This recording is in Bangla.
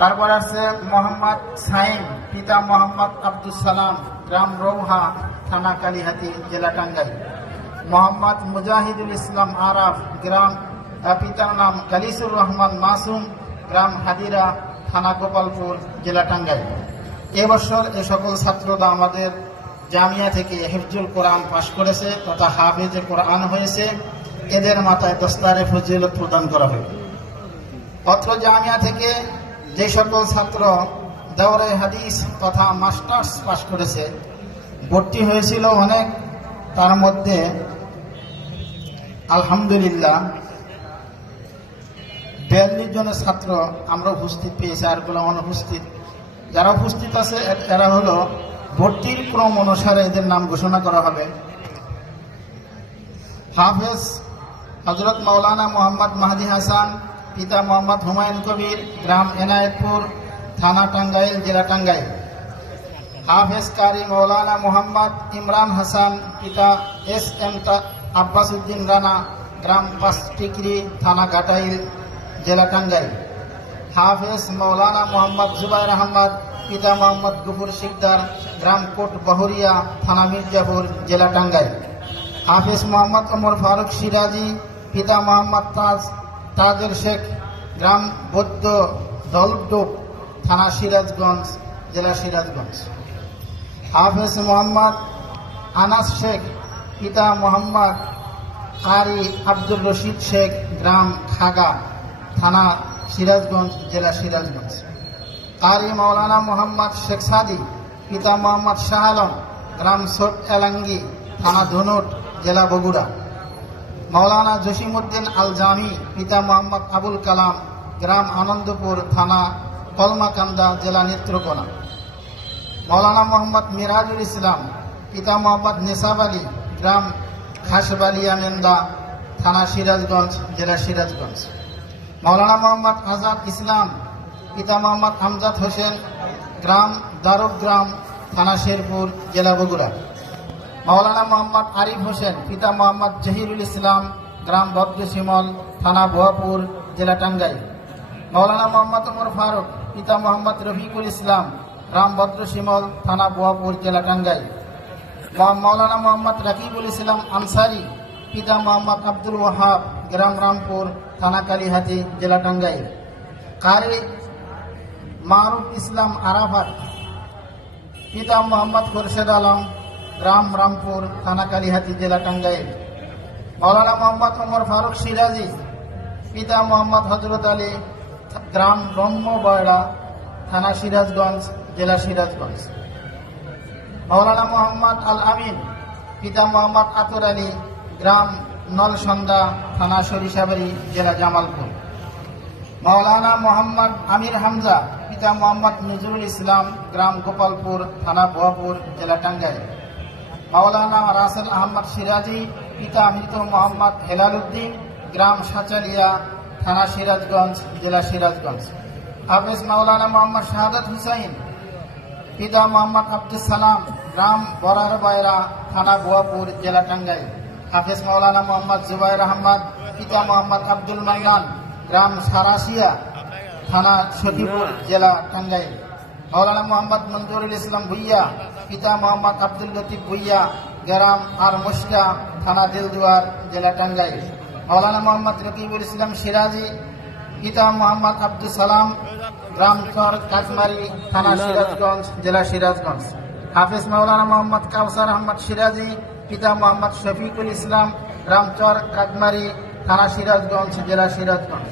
তারপর আছে মোহাম্মদ সাইম, পিতা মোহাম্মদ আব্দুল সালাম, গ্রাম রৌহা, থানা কালিহাতি, জেলা টাঙ্গাইল। মোহাম্মদ মুজাহিদুল ইসলাম আরাফ, গ্রাম পিতার নাম কালিসুর রহমান মাসুম, গ্রাম হাদিরা, থানা গোপালপুর, জেলা টাঙ্গাইল। এবছর এ সকল ছাত্ররা আমাদের জামিয়া থেকে হিফজুল কোরআন পাশ করেছে তথা হাফেজে কোরআন হয়েছে। এদের মাথায় দস্তারে ফজিলত প্রদান করা হবে। অত্র জামিয়া থেকে যে সকল ছাত্র দাওরায়ে হাদিস তথা মাস্টার্স পাশ করেছে, ভর্তি হয়েছিল অনেক, তার মধ্যে আলহামদুলিল্লাহ 42 জনের ছাত্র আমরা উপস্থিত পেয়েছি, আরগুলো অনুপস্থিত। যারা উপস্থিত আছে এরা হলো ভর্তির ক্রম অনুসারে এদের নাম ঘোষণা করা হবে। হাফেজ হযরত মাওলানা মোহাম্মদ মাহদি হাসান, পিতা মোহাম্মদ হুমায়ুন কবির, গ্রাম এনায়েতপুর, থানা টাঙ্গাইল, জেলা টাঙ্গাইল। হাফেজ কারি মাওলানা মোহাম্মদ ইমরান হাসান, পিতা এস.এম. আব্বাস উদ্দিন রানা, গ্রাম পাঁচটিকরি, থানা ঘাটাইল, জেলা টাঙ্গাইল। হাফেজ মাওলানা মোহাম্মদ জুবাইর আহমদ, পিতা মোহাম্মদ গফুর শিকদার, গ্রাম কোট বাহরিয়া, থানা মির্জাপুর, জেলা টাঙ্গাইল। হাফেজ মোহাম্মদ ওমর ফারুক সিরাজি, পিতা মোহাম্মদ তাজের শেখ, গ্রাম বৌদ্ধ দলডোপ, থানা সিরাজগঞ্জ, জেলা সিরাজগঞ্জ। হাফেজ মোহাম্মদ আনাস শেখ, পিতা মোহাম্মদ কারি আব্দুল রশিদ শেখ, গ্রাম খাগা, থানা সিরাজগঞ্জ, জেলা সিরাজগঞ্জ। কারি মাওলানা মোহাম্মদ শেখ সাদি, পিতা মোহাম্মদ শাহ আলম, গ্রাম ছোট এলাঙ্গি, থানা ধনুট, জেলা বগুড়া। মাওলানা জসিমউদ্দিন আল জামি, পিতা মোহাম্মদ আবুল কালাম, গ্রাম আনন্দপুর, থানা কলমাকান্দা, জেলা নেত্রকোনা। মাওলানা মোহাম্মদ মিরাজুল ইসলাম, পিতা মোহাম্মদ নিসাব আলী, গ্রাম খাসবালিয়া মেন্দা, থানা সিরাজগঞ্জ, জেলা সিরাজগঞ্জ। মাওলানা মোহাম্মদ আজাদ ইসলাম, পিতা মোহাম্মদ আমজাদ হোসেন, গ্রাম দারুগ্রাম, থানা শেরপুর, জেলা বগুড়া। মাওলানা মোহাম্মদ আরিফ হোসেন, পিতা মোহাম্মদ জহিরুল ইসলাম, গ্রাম বদরশিমল, থানা ভুয়াপুর, জেলা টাঙ্গাইল। মাওলানা মোহাম্মদ ওমর ফারুক, পিতা মোহাম্মদ রফিকুল ইসলাম, গ্রাম বদরশিমল, থানা ভুয়াপুর, জেলা টাঙ্গাইল। মাওলানা মোহাম্মদ রাকিবুল ইসলাম আনসারি, পিতা মোহাম্মদ আব্দুল ওয়াহাব, গ্রাম রামপুর, থানা কালিহাতি, জেলা টাঙ্গাইল। কারি মারুফ ইসলাম আরাফাত, পিতা মোহাম্মদ খোরশেদ আলম, গ্রাম রামপুর, থানা কালিহাতি, জেলা টাঙ্গাইল। মাওলানা মোহাম্মদ ওমর ফারুক সিরাজি, পিতা মোহাম্মদ হযরত আলী, গ্রাম ব্রহ্মবয়ড়া, থানা সিরাজগঞ্জ, জেলা সিরাজগঞ্জ। মাওলানা মোহাম্মদ আল আমিন, পিতা মোহাম্মদ আতর আলী, গ্রাম নলসন্দা, থানা সরিষাবাড়ি, জেলা জামালপুর। মাওলানা মোহাম্মদ আমির হামজা, পিতা মোহাম্মদ নজরুল ইসলাম, গ্রাম গোপালপুর, থানা ভুয়াপুর, জেলা টাঙ্গাইল। মাওলানা রাসেল আহমদ সিরাজি, পিতা মৃত মোহাম্মদ হেলাল উদ্দিন, গ্রাম সাচালিয়া, থানা সিরাজগঞ্জ, জেলা সিরাজগঞ্জ। হাফেজ মাওলানা মোহাম্মদ শাহাদাত হুসাইন, পিতা মোহাম্মদ আব্দুল সালাম, গ্রাম বরার বাইরা, থানা ভুয়াপুর, জেলা টাঙ্গাইল। হাফেজ মাওলানা মোহাম্মদ জুবাইর আহমদ, পিতা মোহাম্মদ আব্দুল মান্নান, গ্রাম সারাসিয়া, থানা সখীপুর, জেলা টাঙ্গাইল। মাওলানা মোহাম্মদ মঞ্জুরুল ইসলাম ভুইয়া, পিতা মোহাম্মদ আব্দুল লতিফ ভুইয়া, গ্রাম আর মুশকা, থানা দিলদুয়ার, জেলা টাঙ্গাইল। মাওলানা মোহাম্মদ রকিবুল ইসলাম সিরাজি, পিতা মোহাম্মদ আব্দুল সালাম, গ্রাম চর কাজমারি, থানা সিরাজগঞ্জ, জেলা সিরাজগঞ্জ। হাফেজ মাওলানা মোহাম্মদ কাউসার আহমদ সিরাজি, পিতা মোহাম্মদ শফিকুল ইসলাম, গ্রাম চর কাজমারি, থানা সিরাজগঞ্জ, জেলা সিরাজগঞ্জ।